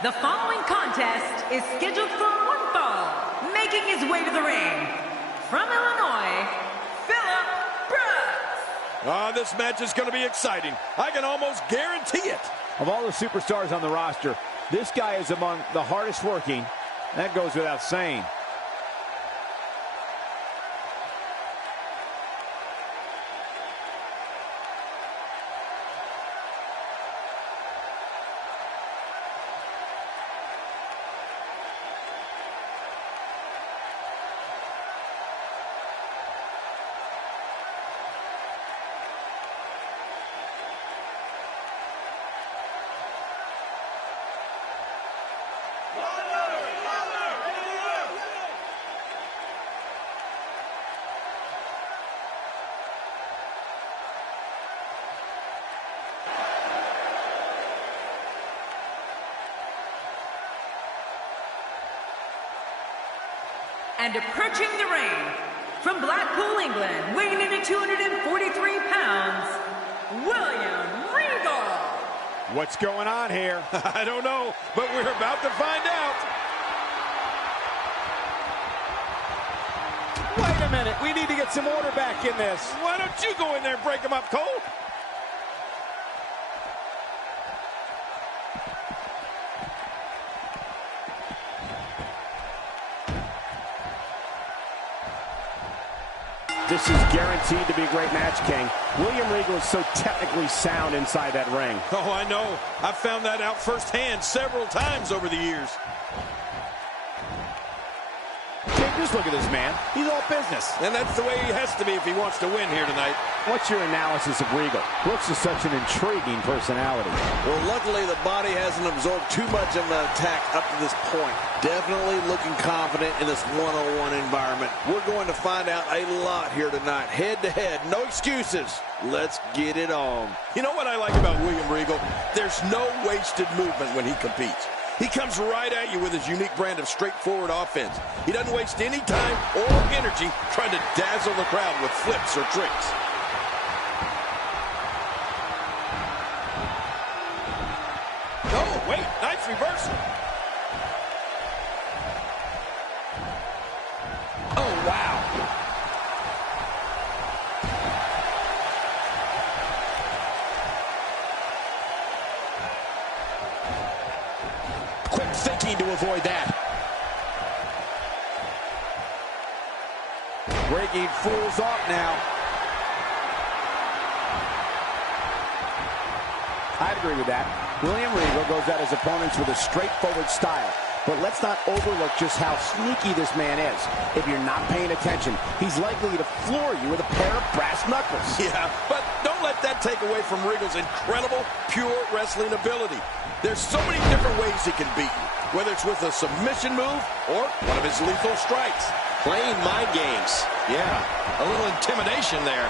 The following contest is scheduled for one fall. Making his way to the ring, from Illinois, Philip Brooks. This match is going to be exciting. I can almost guarantee it. Of all the superstars on the roster, this guy is among the hardest working. That goes without saying. And approaching the ring, from Blackpool, England, weighing in at 243 pounds, William Regal. What's going on here? I don't know, but we're about to find out. Wait a minute, we need to get some order back in this. Why don't you go in there and break them up, Cole? This is guaranteed to be a great match, King. William Regal is so technically sound inside that ring. Oh, I know. I've found that out firsthand several times over the years. King, just look at this man. He's all business. And that's the way he has to be if he wants to win here tonight. What's your analysis of Regal? Brooks is such an intriguing personality. Well, luckily the body hasn't absorbed too much of an attack up to this point. Definitely looking confident in this one-on-one environment. We're going to find out a lot here tonight. Head-to-head, no excuses. Let's get it on. You know what I like about William Regal? There's no wasted movement when he competes. He comes right at you with his unique brand of straightforward offense. He doesn't waste any time or energy trying to dazzle the crowd with flips or tricks. Oh, wait, nice reversal. Oh, wow. Quick thinking to avoid that. Breaking fools off now. I'd agree with that. William Regal goes at his opponents with a straightforward style. But let's not overlook just how sneaky this man is. If you're not paying attention, he's likely to floor you with a pair of brass knuckles. Yeah, but don't let that take away from Regal's incredible, pure wrestling ability. There's so many different ways he can beat you, whether it's with a submission move or one of his lethal strikes. Playing mind games. Yeah, a little intimidation there.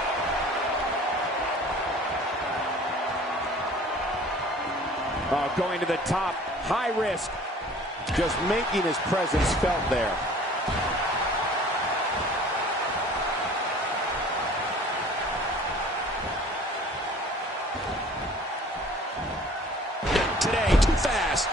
Going to the top, high risk. Just making his presence felt there. Today, too fast.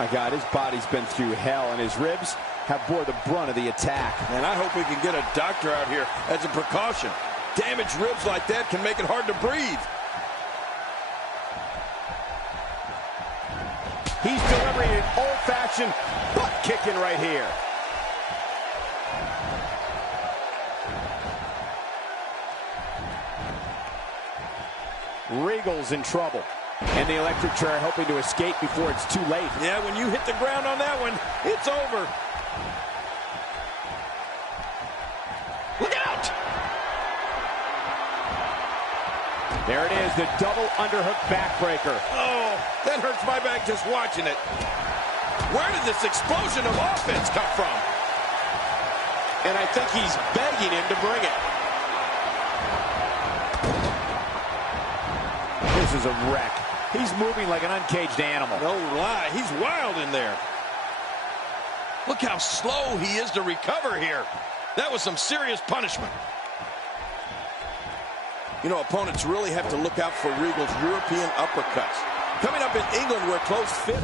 My God, his body's been through hell, and his ribs have bore the brunt of the attack. And I hope we can get a doctor out here as a precaution. Damaged ribs like that can make it hard to breathe. He's delivering an old-fashioned butt kicking right here. Regal's in trouble. And the electric chair hoping to escape before it's too late. Yeah, when you hit the ground on that one, it's over. Look out! There it is, the double underhook backbreaker. Oh, that hurts my back just watching it. Where did this explosion of offense come from? And I think he's begging him to bring it. This is a wreck. He's moving like an uncaged animal. No lie, he's wild in there. Look how slow he is to recover here. That was some serious punishment. You know, opponents really have to look out for Regal's European uppercuts. Coming up in England, where close fit.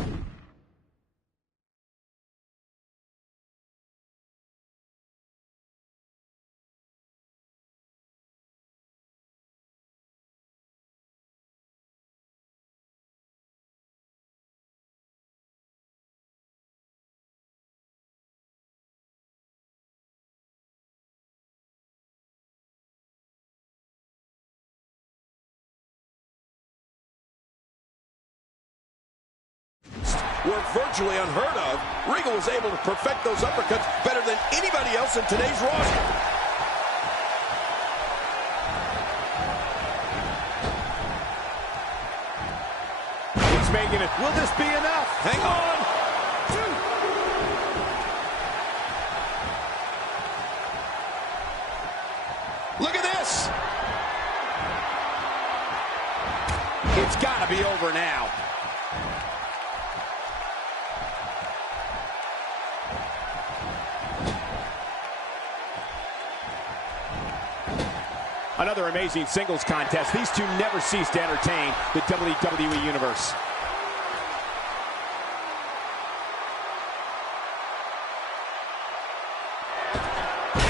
Were virtually unheard of, Regal was able to perfect those uppercuts better than anybody else in today's roster. He's making it. Will this be enough? Hang on. Look at this. It's got to be over now. Another amazing singles contest. These two never cease to entertain the WWE Universe.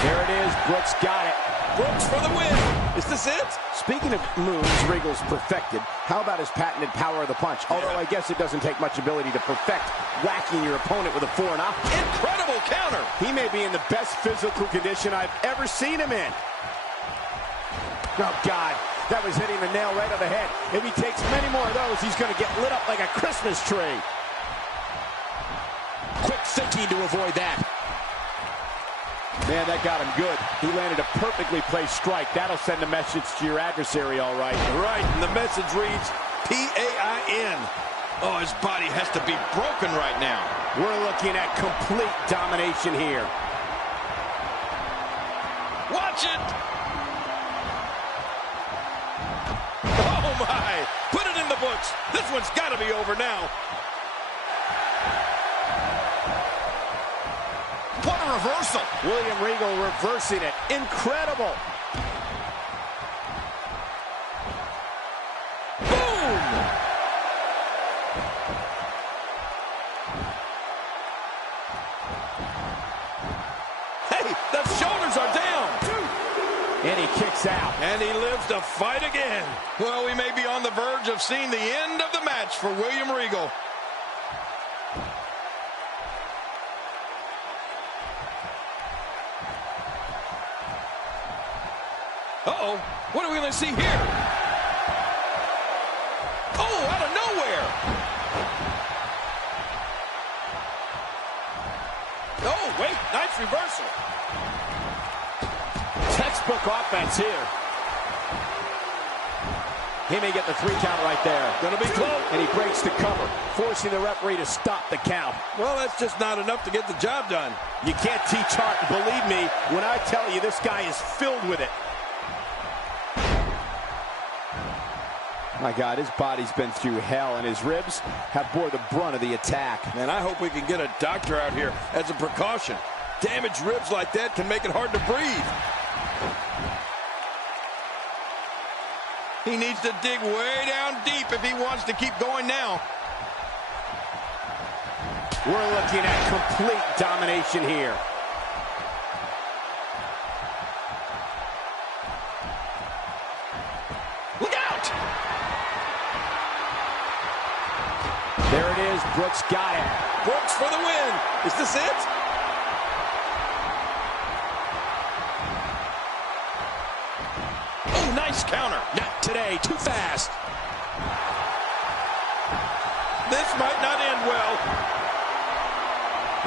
There it is. Brooks got it. Brooks for the win. Is this it? Speaking of moves Regal's perfected, how about his patented power of the punch? Although I guess it doesn't take much ability to perfect whacking your opponent with a foreign object. Incredible counter. He may be in the best physical condition I've ever seen him in. Oh, God, that was hitting the nail right on the head. If he takes many more of those, he's going to get lit up like a Christmas tree. Quick thinking to avoid that. Man, that got him good. He landed a perfectly placed strike. That'll send a message to your adversary, all right. Right, and the message reads P-A-I-N. Oh, his body has to be broken right now. We're looking at complete domination here. Watch it! Oh, my! Put it in the books. This one's got to be over now. What a reversal! William Regal reversing it. Incredible! Boom! Hey, the shoulders are down! And he kicks out. And he lives to fight again. Well, we may be on the verge of seeing the end of the match for William Regal. Uh-oh, what are we going to see here? Oh, out of nowhere! Oh, wait, nice reversal. Textbook offense here. He may get the 3 count right there. Gonna be close. And he breaks the cover, forcing the referee to stop the count. Well, that's just not enough to get the job done. You can't teach art. Believe me when I tell you this guy is filled with it. My God, his body's been through hell, and his ribs have bore the brunt of the attack. Man, I hope we can get a doctor out here as a precaution. Damaged ribs like that can make it hard to breathe. He needs to dig way down deep if he wants to keep going now. We're looking at complete domination here. Look out! There it is. Brooks got it. Brooks for the win. Is this it? Oh, nice counter. Not today. Too fast. This might not end well.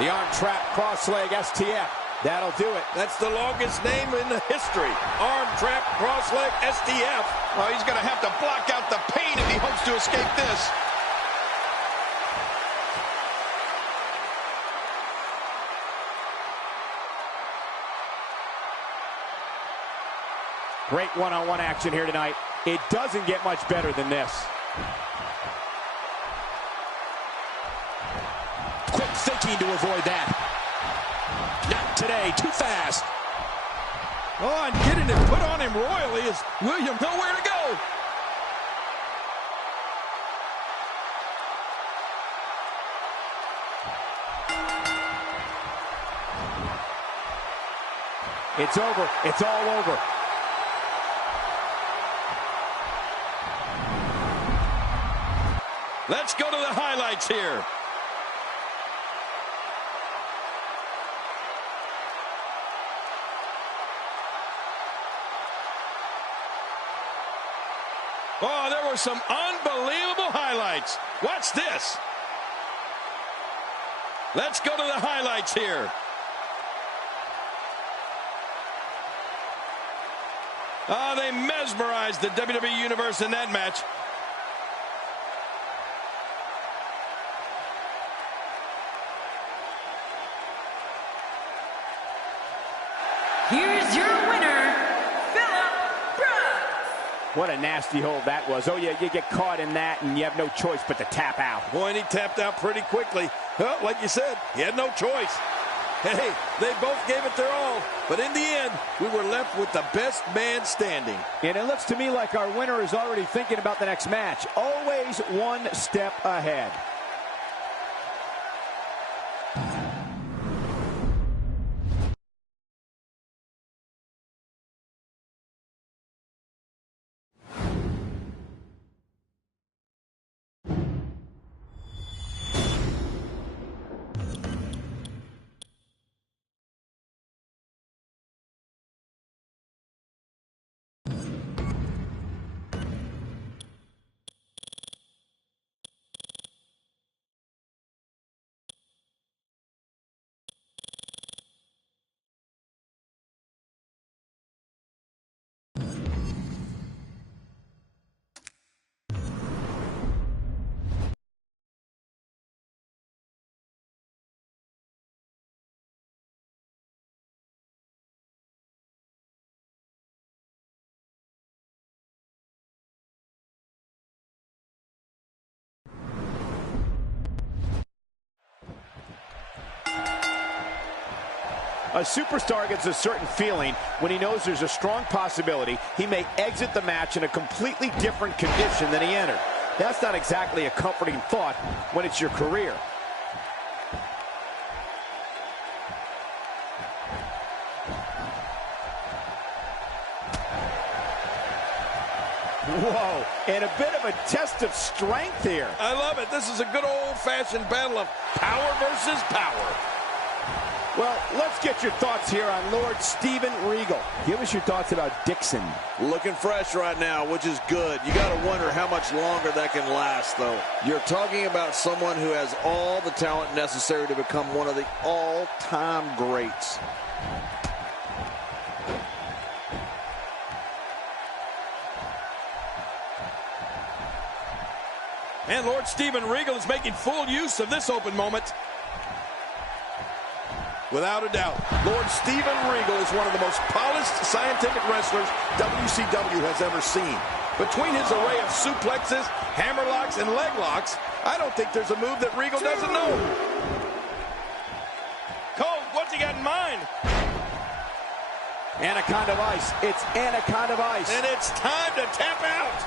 The arm trap cross leg STF. That'll do it. That's the longest name in the history. Arm trap cross leg STF. Well, he's going to have to block out the pain if he hopes to escape this. Great one-on-one action here tonight. It doesn't get much better than this. Quick thinking to avoid that. Not today. Too fast. Oh, and getting it put on him royally is William nowhere to go. It's over. It's all over. Let's go to the highlights here. Oh, there were some unbelievable highlights. Watch this. Let's go to the highlights here. Oh, they mesmerized the WWE Universe in that match. Here's your winner, What a nasty hold that was. Oh, yeah, you get caught in that, and you have no choice but to tap out. Boy, and he tapped out pretty quickly. Well, like you said, he had no choice. Hey, they both gave it their all, but in the end, we were left with the best man standing. And it looks to me like our winner is already thinking about the next match. Always one step ahead. A superstar gets a certain feeling when he knows there's a strong possibility he may exit the match in a completely different condition than he entered. That's not exactly a comforting thought when it's your career. Whoa, and a bit of a test of strength here. I love it. This is a good old-fashioned battle of power versus power. Well, let's get your thoughts here on Lord Steven Regal. Give us your thoughts about Dixon. Looking fresh right now, which is good. You got to wonder how much longer that can last, though. You're talking about someone who has all the talent necessary to become one of the all-time greats. And Lord Steven Regal is making full use of this open moment. Without a doubt, Lord Steven Regal is one of the most polished scientific wrestlers WCW has ever seen. Between his array of suplexes, hammerlocks, and leg locks, I don't think there's a move that Regal doesn't know. Cole, what's he got in mind? Anaconda Vice. It's Anaconda Vice. And it's time to tap out.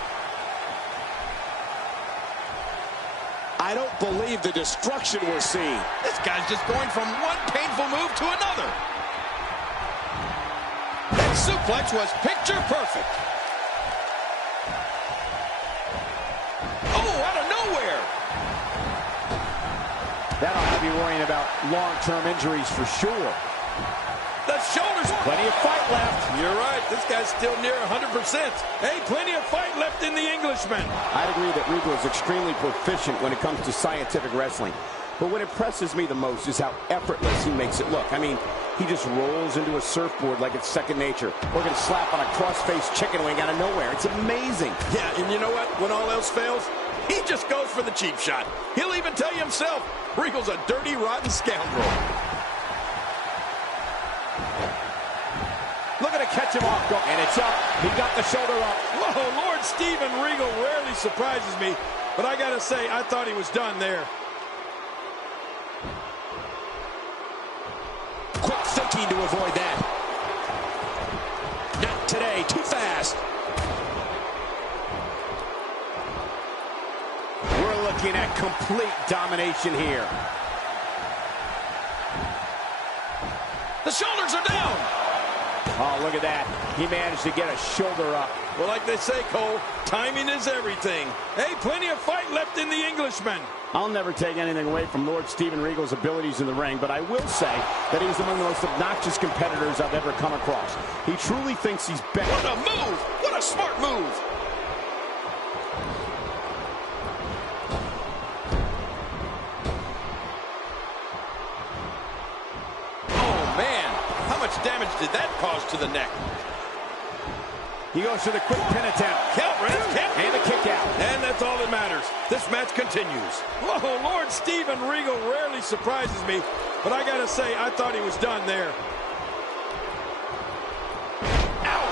I don't believe the destruction we're seeing. This guy's just going from one painful move to another. That suplex was picture perfect. Oh, out of nowhere. That'll have you worrying about long-term injuries for sure. The shoulders. Plenty of fight left. You're right. This guy's still near 100%. Hey, plenty of fight left in the Englishman. I'd agree that Regal is extremely proficient when it comes to scientific wrestling. But what impresses me the most is how effortless he makes it look. I mean, he just rolls into a surfboard like it's second nature. Or can slap on a cross-faced chicken wing out of nowhere. It's amazing. Yeah, and you know what? When all else fails, he just goes for the cheap shot. He'll even tell you himself, Regal's a dirty, rotten scoundrel. Looking to catch him off guard. And it's up. He got the shoulder up. Whoa, Lord Steven Regal rarely surprises me, but I gotta say, I thought he was done there. Quick thinking to avoid that. Not today. Too fast. We're looking at complete domination here. The shoulders are down. Oh, look at that. He managed to get a shoulder up. Well, like they say, Cole, timing is everything. Hey, plenty of fight left in the Englishman. I'll never take anything away from Lord Steven Regal's abilities in the ring, but I will say that he's among the most obnoxious competitors I've ever come across. He truly thinks he's better. What a move! What a smart move! Oh, man. How much damage did that cause to the neck? He goes for the quick pin attempt. Count, Red. Count. And a kick out. And that's all that matters. This match continues. Whoa, Lord Steven Regal rarely surprises me, but I gotta say, I thought he was done there. Ow!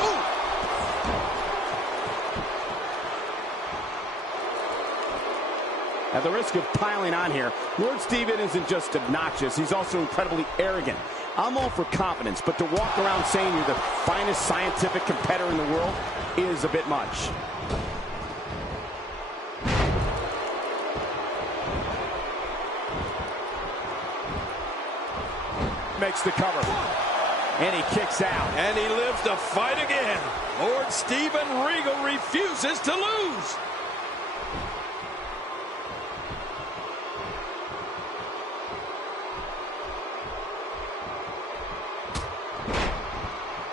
Ooh. At the risk of piling on here, Lord Steven isn't just obnoxious, he's also incredibly arrogant. I'm all for confidence, but to walk around saying you're the finest scientific competitor in the world is a bit much. Makes the cover. And he kicks out. And he lives to fight again. Lord Steven Regal refuses to lose.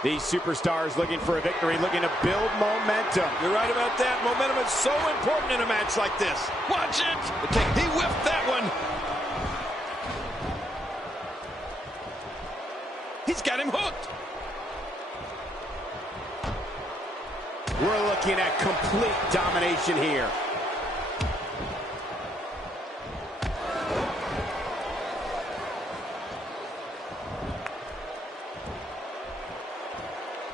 These superstars looking for a victory, looking to build momentum. You're right about that. Momentum is so important in a match like this. Watch it. He whiffed that one. He's got him hooked. We're looking at complete domination here.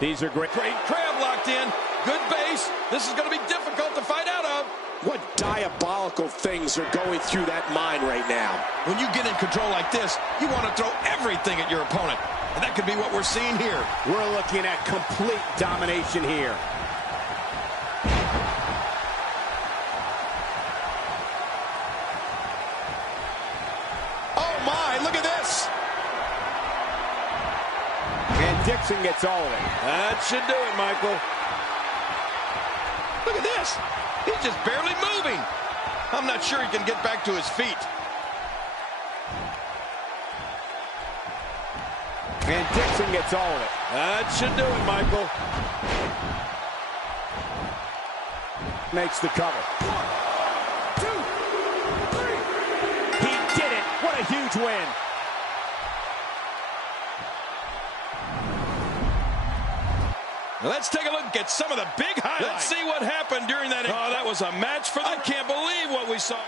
These are great. Great crab locked in. Good base. This is going to be difficult to fight out of. What diabolical things are going through that mind right now? When you get in control like this, you want to throw everything at your opponent. And that could be what we're seeing here. We're looking at complete domination here. Oh, my. Look at this. And Dixon gets all of it. That should do it, Michael. Look at this. He's just barely moving. I'm not sure he can get back to his feet. And Dixon gets all of it. That should do it, Michael. Makes the cover. 1, 2, 3. He did it. What a huge win. Let's take a look at some of the big highlights. Let's see what happened during that. Oh, that was a match for the... I can't believe what we saw.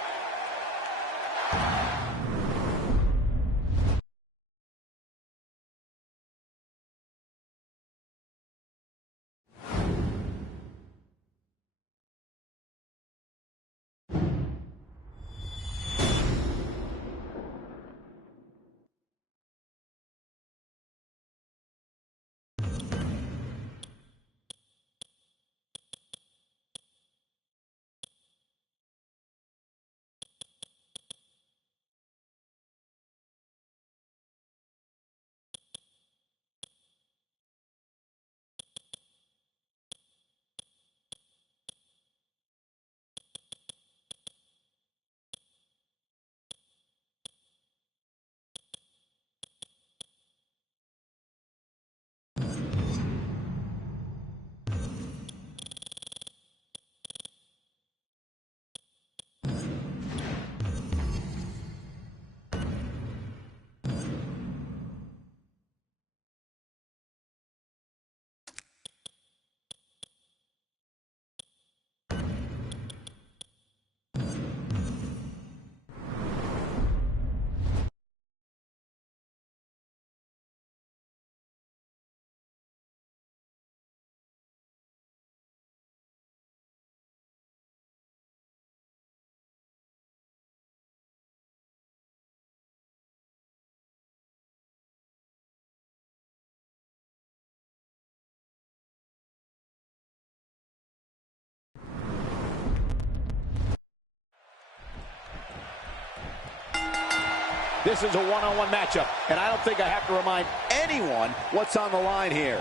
This is a one-on-one matchup, and I don't think I have to remind anyone what's on the line here.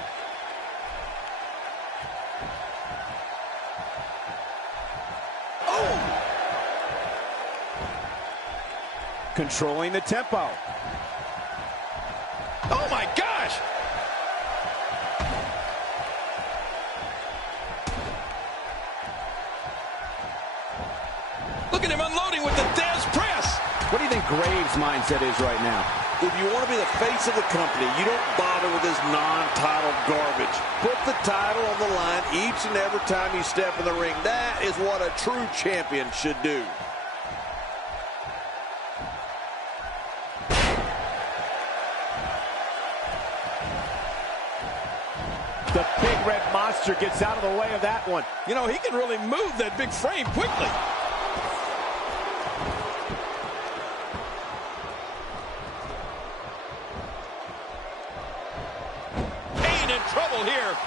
Oh! Controlling the tempo. Oh my gosh! Look at him unloading with the Dez press. What do you think Graves' mindset is right now? If you want to be the face of the company, you don't bother with this non-title garbage. Put the title on the line each and every time you step in the ring. That is what a true champion should do. The big red monster gets out of the way of that one. You know, he can really move that big frame quickly. Kane in trouble here.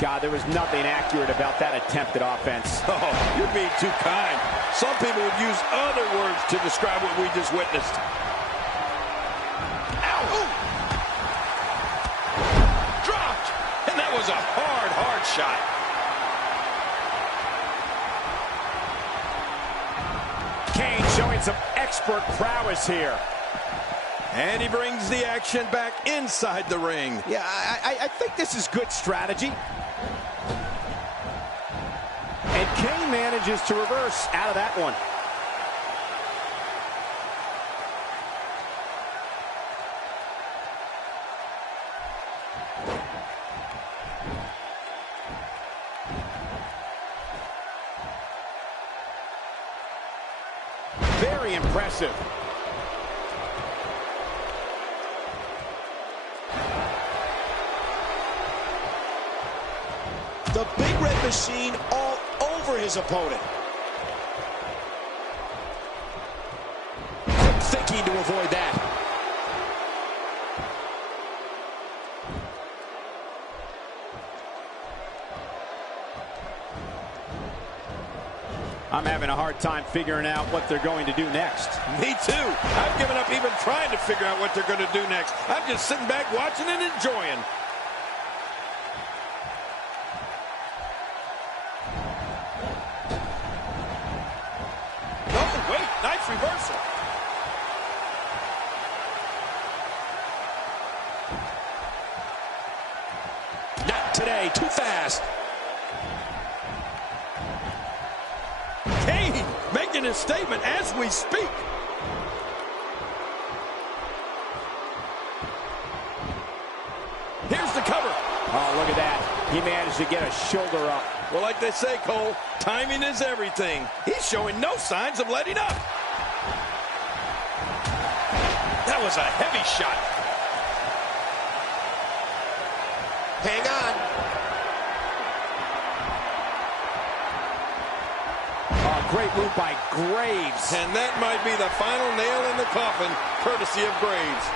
God, there was nothing accurate about that attempted offense. Oh, you're being too kind. Some people would use other words to describe what we just witnessed. Ow! Ooh. Dropped! And that was a hard shot. Kane showing some expert prowess here. And he brings the action back inside the ring. Yeah, I think this is good strategy. And Kane manages to reverse out of that one. Very impressive. The big red machine all over his opponent. Thinking to avoid that. I'm having a hard time figuring out what they're going to do next. Me too. I've given up even trying to figure out what they're going to do next. I'm just sitting back watching and enjoying. Nice reversal. Not today. Too fast. Kane making his statement as we speak. Here's the cover. Oh, look at that. He managed to get a shoulder up. Well, like they say, Cole, timing is everything. He's showing no signs of letting up. That was a heavy shot. Hang on. Oh, great move by Graves. And that might be the final nail in the coffin, courtesy of Graves.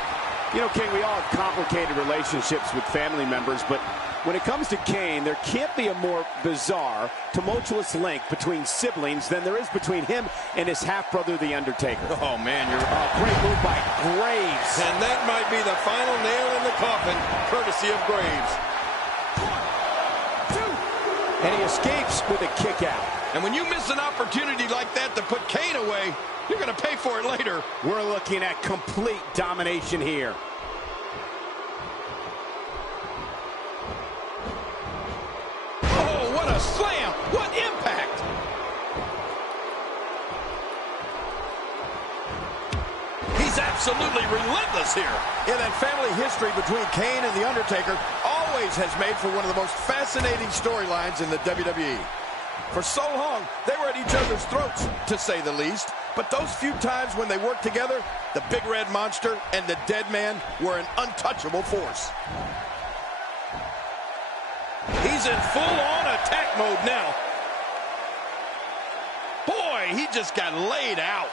You know, King, we all have complicated relationships with family members, but when it comes to Kane, there can't be a more bizarre, tumultuous link between siblings than there is between him and his half-brother, The Undertaker. Oh, man, you're Great move by Graves. And that might be the final nail in the coffin, courtesy of Graves. 1, 2. And he escapes with a kick out. And when you miss an opportunity like that to put Kane away, you're going to pay for it later. We're looking at complete domination here. Oh, what a slam! What impact! He's absolutely relentless here. Yeah, that family history between Kane and The Undertaker always has made for one of the most fascinating storylines in the WWE. For so long, they were at each other's throats, to say the least. But those few times when they worked together, the Big Red Monster and the Dead Man were an untouchable force. He's in full-on attack mode now. Boy, he just got laid out.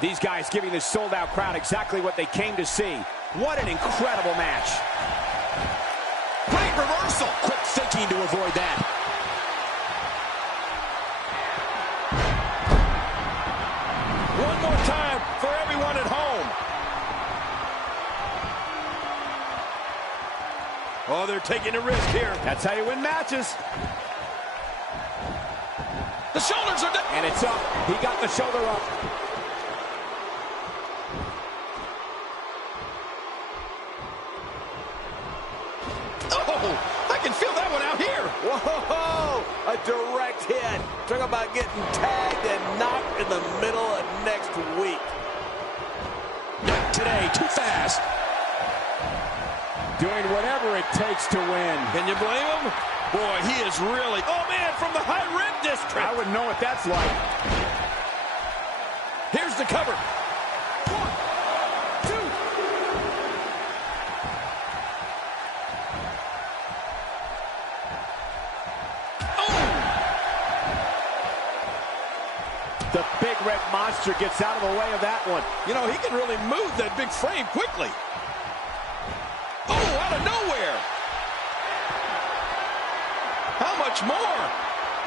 These guys giving this sold-out crowd exactly what they came to see. What an incredible match. Great reversal. Quick thinking to avoid that. One more time for everyone at home. Oh, they're taking a risk here. That's how you win matches. The shoulders are down. And it's up. He got the shoulder up. I can feel that one out here. Whoa! A direct hit. Talk about getting tagged and knocked in the middle of next week. Not today. Too fast. Doing whatever it takes to win. Can you blame him? Boy, he is really... Oh, man, from the high rim district. I wouldn't know what that's like. Here's the cover. 1, 2. The Big Red Monster gets out of the way of that one. You know, he can really move that big frame quickly. Oh, out of nowhere. How much more?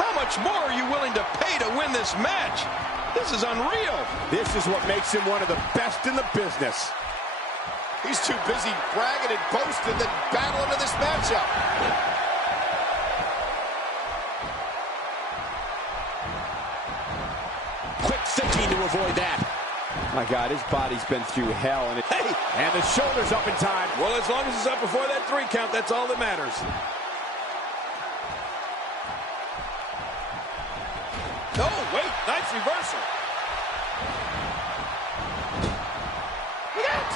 How much more are you willing to pay to win this match? This is unreal. This is what makes him one of the best in the business. He's too busy bragging and boasting than battling in this matchup. Quick thinking to avoid that. My God, his body's been through hell. And the shoulder's up in time. Well, as long as it's up before that 3 count, that's all that matters. Oh, wait, nice reversal. Look out!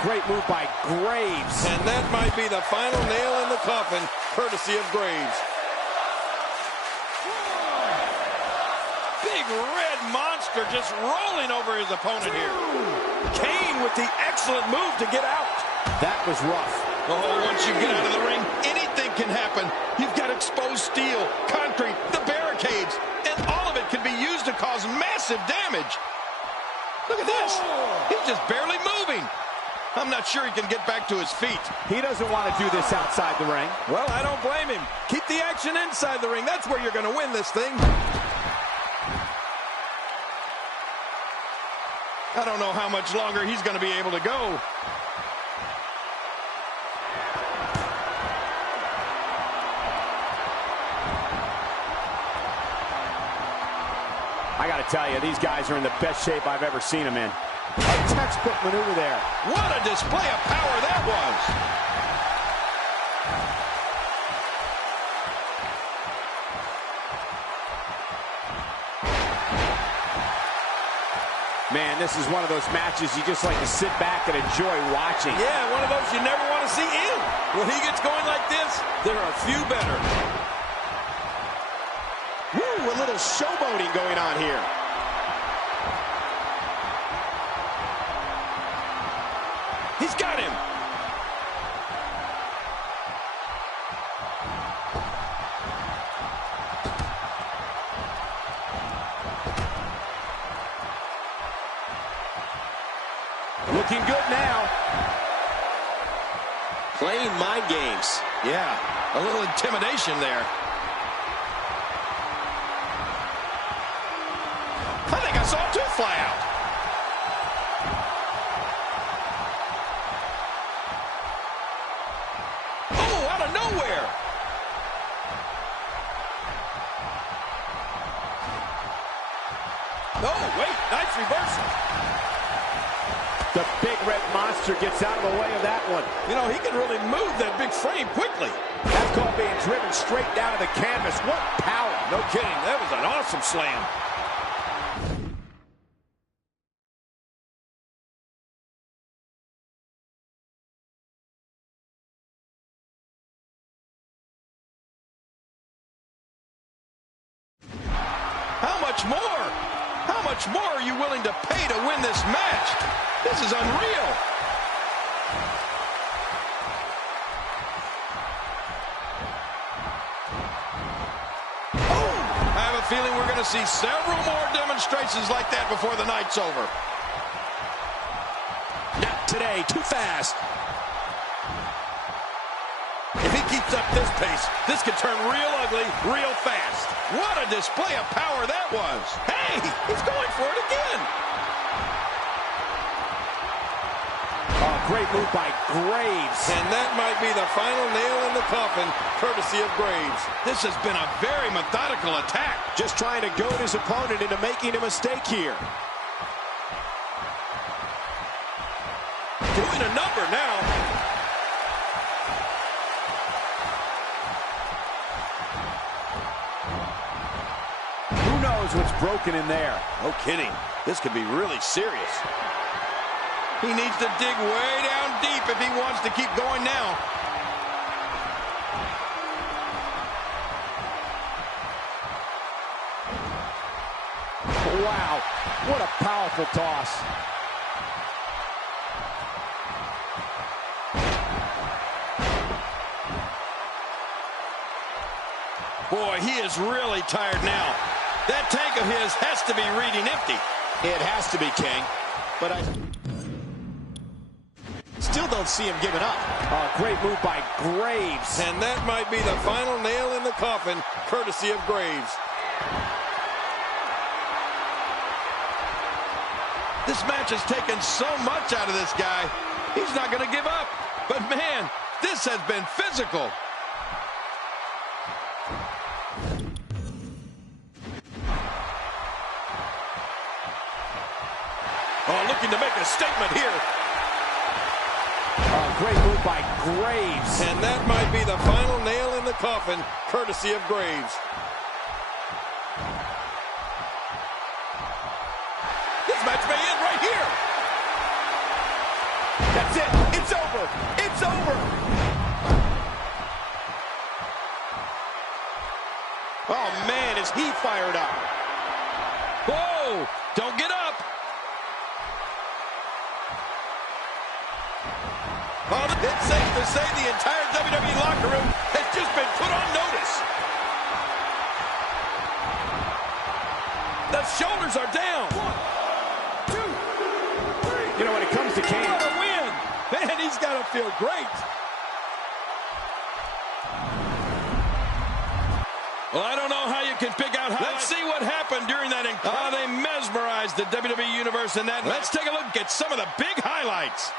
Great move by Graves. And that might be the final nail in the coffin, courtesy of Graves. Big Red Monster just rolling over his opponent here. Kane with the excellent move to get out. That was rough. Oh, once you get out of the ring, anything can happen. You've got exposed steel, concrete, the barricades, and all of it can be used to cause massive damage. Look at this. He's just barely moving. I'm not sure he can get back to his feet. He doesn't want to do this outside the ring. Well, I don't blame him. Keep the action inside the ring. That's where you're going to win this thing. I don't know how much longer he's going to be able to go. I got to tell you, these guys are in the best shape I've ever seen them in. A textbook maneuver there. What a display of power that was. Man, this is one of those matches you just like to sit back and enjoy watching. Yeah, one of those you never want to see end. When he gets going like this, there are a few better. Woo, a little showboating going on here. He's got him. Looking good now. Playing mind games. Yeah, a little intimidation there. I think I saw a tooth fly out. Oh, out of nowhere. Oh, wait, nice reversal. The big red monster gets out of the way of that one. You know, he can really move that big frame quickly. That's called being driven straight down to the canvas. What power. No kidding, that was an awesome slam. How much more? How much more are you willing to pay to win this match? This is unreal. Oh, I have a feeling we're going to see several more demonstrations like that before the night's over. Not today, too fast. If he keeps up this pace, this could turn real ugly real fast. What a display of power that was. Hey, he's going for it again. Oh, great move by Graves. And that might be the final nail in the coffin, courtesy of Graves. This has been a very methodical attack. Just trying to goad his opponent into making a mistake here. Doing a number now. Who knows what's broken in there? No kidding. This could be really serious. He needs to dig way down deep if he wants to keep going now. Wow, what a powerful toss. Boy, he is really tired now. That tank of his has to be reading empty. It has to be, King. But I still don't see him giving up. Oh, great move by Graves. And that might be the final nail in the coffin, courtesy of Graves. This match has taken so much out of this guy. He's not going to give up. But man, this has been physical. Oh, looking to make a statement here. Oh, great move by Graves. And that might be the final nail in the coffin, courtesy of Graves. This match may end right here. That's it. It's over. It's over. Oh, man, is he fired up. Whoa, don't get up. Oh, it's safe to say the entire WWE locker room has just been put on notice. The shoulders are down. 1, 2, 3. You know, when it comes to Kane, What a win. Man, he's got to feel great. Well, I don't know how you can pick out highlights. Let's see what happened during that. They mesmerized the WWE Universe in that. Let's take a look at some of the big highlights.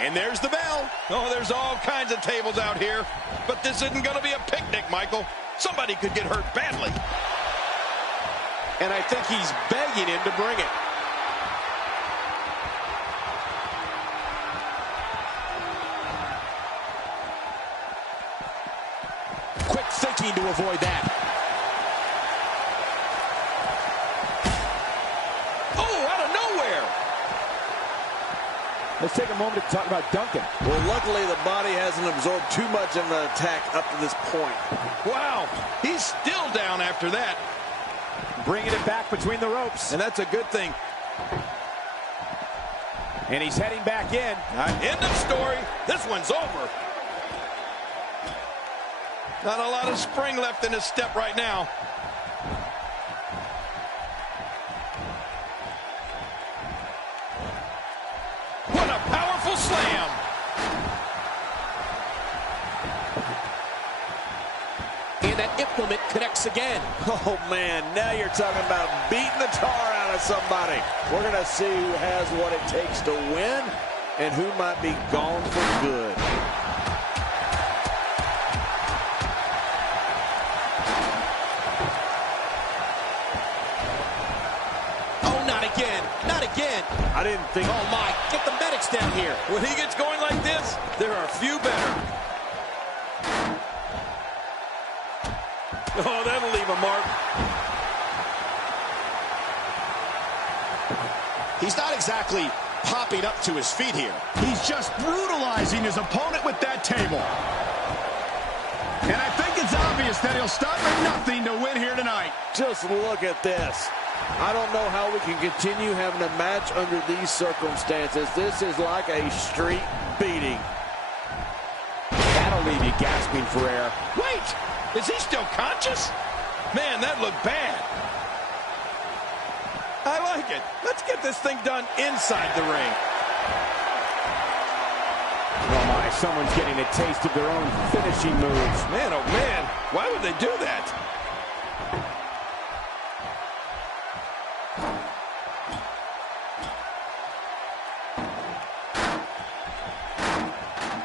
And there's the bell. Oh, there's all kinds of tables out here. But this isn't going to be a picnic, Michael. Somebody could get hurt badly. And I think he's begging him to bring it. Quick thinking to avoid that. Let's take a moment to talk about Duncan. Well, luckily the body hasn't absorbed too much of an attack up to this point. Wow, he's still down after that. Bringing it back between the ropes. And that's a good thing. And he's heading back in. End of story. This one's over. Not a lot of spring left in his step right now. Slam. And that implement connects again. Oh, man, now you're talking about beating the tar out of somebody. We're going to see who has what it takes to win and who might be gone for good. Oh, not again. Not again. I didn't think... Oh, my. Get the medics down here. When he gets going like this, there are few better. Oh, that'll leave a mark. He's not exactly popping up to his feet here. He's just brutalizing his opponent with that table. And I think it's obvious that he'll stop at nothing to win here tonight. Just look at this. I don't know how we can continue having a match under these circumstances. This is like a street beating. That'll leave you gasping for air. Wait, is he still conscious? Man, that looked bad. I like it. Let's get this thing done inside the ring. Oh my, someone's getting a taste of their own finishing moves. Man, oh man, why would they do that?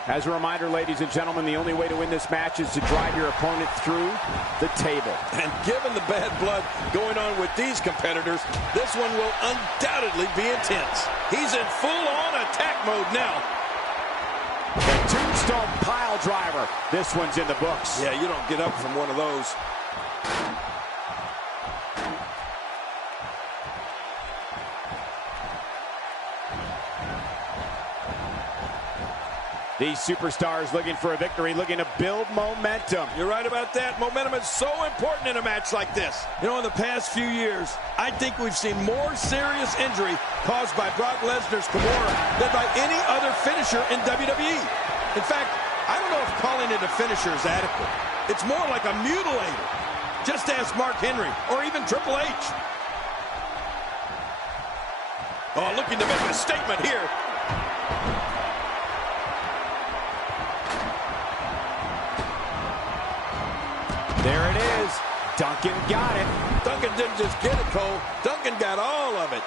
As a reminder, ladies and gentlemen, the only way to win this match is to drive your opponent through the table. And given the bad blood going on with these competitors, this one will undoubtedly be intense. He's in full-on attack mode now. The tombstone pile driver. This one's in the books. Yeah, you don't get up from one of those. These superstars looking for a victory, looking to build momentum. You're right about that. Momentum is so important in a match like this. You know, in the past few years, I think we've seen more serious injury caused by Brock Lesnar's Kimura than by any other finisher in WWE. In fact, I don't know if calling it a finisher is adequate. It's more like a mutilator. Just ask Mark Henry or even Triple H. Oh, looking to make a statement here. There it is. Duncan got it. Duncan didn't just get it, Cole. Duncan got all of it.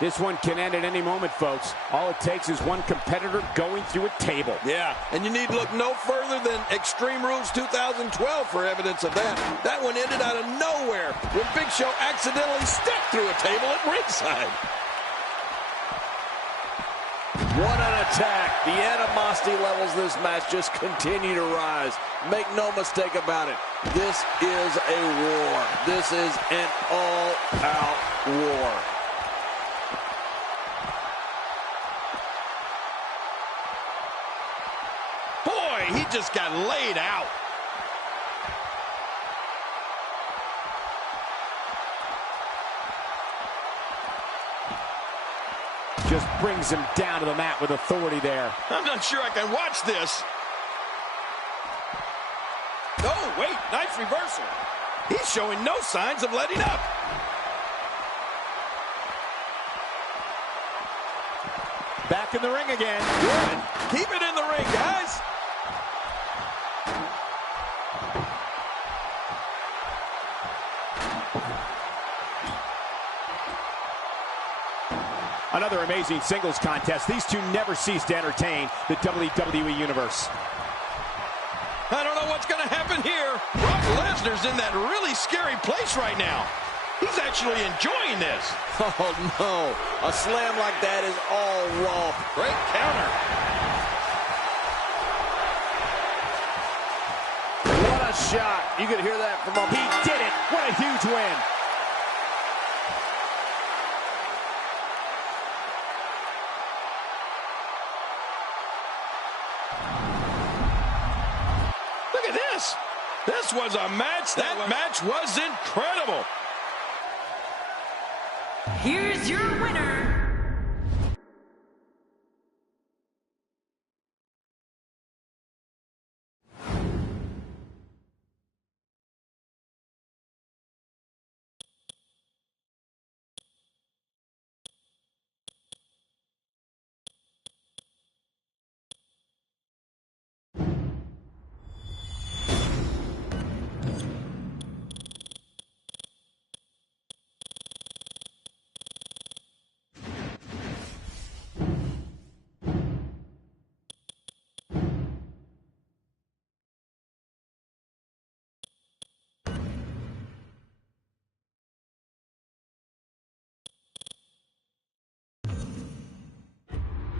This one can end at any moment, folks. All it takes is one competitor going through a table. Yeah, and you need to look no further than Extreme Rules 2012 for evidence of that. That one ended out of nowhere when Big Show accidentally stepped through a table at ringside. What an attack. The animosity levels of this match just continue to rise. Make no mistake about it. This is a war. This is an all-out war. Boy, he just got laid out. Just brings him down to the mat with authority there. I'm not sure I can watch this. Oh, wait, nice reversal. He's showing no signs of letting up. Back in the ring again. Good. Keep it in the ring, guys. Another amazing singles contest. These two never cease to entertain the WWE Universe. I don't know what's going to happen here. Brock Lesnar's in that really scary place right now. He's actually enjoying this. Oh, no. A slam like that is all raw. Great counter. What a shot. You could hear that from He did it. What a huge win. Look at this. This was a match. That match was incredible. Here's your winner.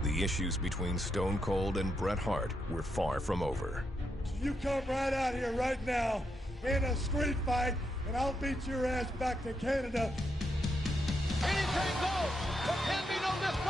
The issues between Stone Cold and Bret Hart were far from over. You come right out here right now in a street fight, and I'll beat your ass back to Canada. Anything goes. There can be no distance.